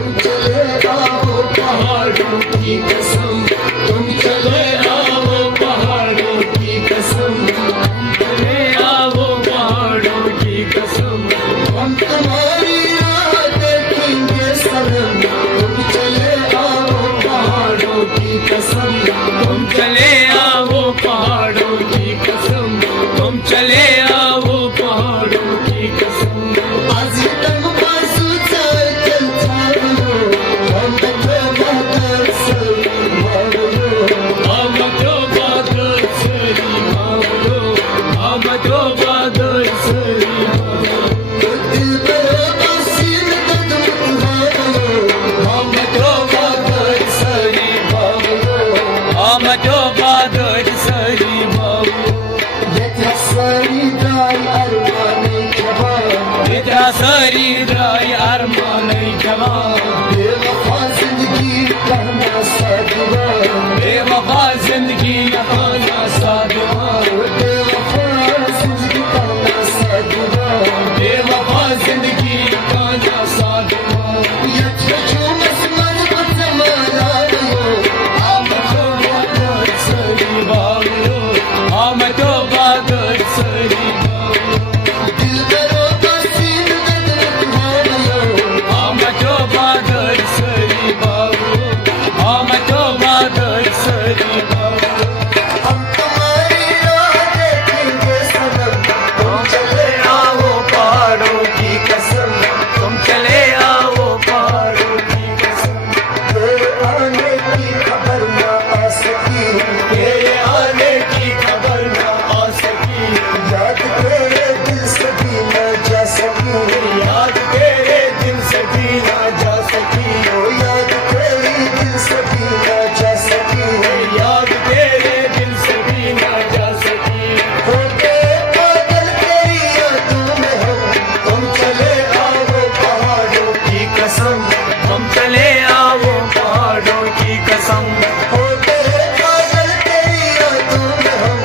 तुम चले आओ पहाड़ों की कसम, तुम चले आओ पहाड़ों की कसम, चले आओ पहाड़ों की कसम, हम तुम्हारी राह देखेंगे सनम, तुम चले आओ पहाड़ों की कसम, तुम चले आओ पहाड़ों की कसम, तुम चले आओ पहाड़ों की कसम। आजी तंग बाजू चाल चल चालो, हम तो बादल सरी मारो, हम तो बादल सरी मारो, हम तो बादल सरी मारो, दिल करो बसीन कदम तुम्हारो, हम तो बादल सरी मारो, हम तो बादल सरी मारो। yeter sari day armanı kemal, इतना सरी राय अरमान जवान, बेवफा जिंदगी कहना साधवा, बेवफा जिंदगी नहाना साधवा, बेवफा जिंदगी कहना साधवा, बेवफा जिंदगी नहाना साधवा। yeter çumas marmut zamanayo, हम तो बादल सरी बाबलो, हम तो बादल सरी Bablo, dil karo basin kadar तुम्हारो, हम तो बादल सरी बाबलो, हम तो बादल सरी बाबलो। हम तुम्हारी राह देखेंगे सनम, तुम चले आओ पहाड़ों की कसम, तुम चले आओ पहाड़ों की कसम, तेरे आने की खबर न आ सकी, तेरे आने की खबर न आ सकी, याद तेरे दिल से भी न जा सकी, याद तेरे दिल से भी ना जा सकी, ओ याद तेरी दिल से भी न जा सकी, याद तेरे दिल से भी ना जा सकी। होके पागल तेरी यादों में हम, तुम चले आओ पहाड़ों की कसम, हम चले आओ पहाड़ों की कसम, होके पागल तेरी यादों में हम,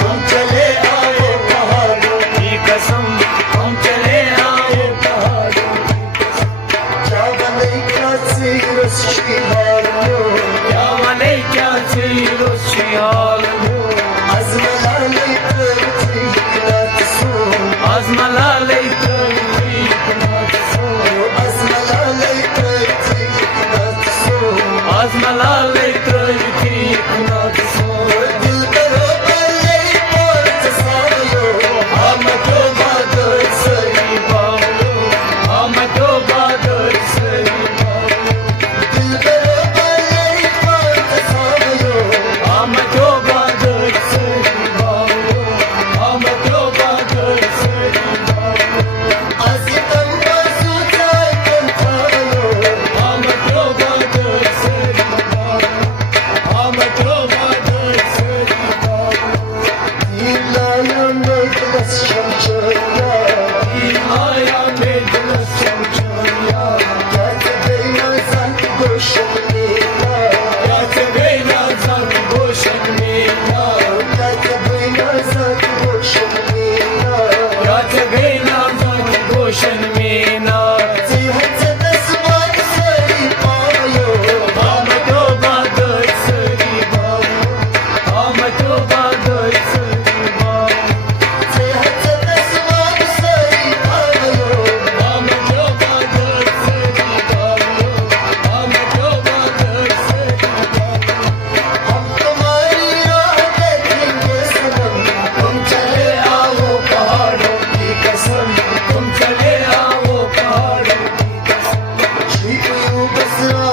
तुम चले आओ पहाड़ों की कसम, हम चले आओ पहाड़ों की कसम। क्या बने क्या सीरस शिवालो, क्या मने क्या चीरो शियाल हो, azmalalı kırtıklar son, आजमला ले azmalalı kırtıklar son, आजमला ले की नाथ सो। dil karo balleri porta salo, हम तो बादल सरी बाबलो, हम तो बादल सरी Bablo, dil karo balleri porta salo, हम तो बादल सरी बाबलो, हम तो बादल सरी Bablo, azitam bazu çaytan çalo, हम तो बादल सरी बाबलो, हम तो बादल सरी बाबलो। dilayan meclis şamçaya, आया मेजलस चमचमिया, gelse beynazan koşumina, या चगैना जग गोशन मेला, gelse beynazan koşumina, या चगैना जग गोशन मेला। Cihat tasman sari payo, हम तो बादल सरी बाबू, हम तो बादल सरी बाबू, cihat tasman sari payo, हम तो बादल सरी बाबू, हम तो बादल सरी बाबू। हम तुम्हारी राह देखेंगे सनम, तुम चले आओ पहाड़ों की कसम, तुम चले आओ पहाड़ों की कसम, Şiyu basra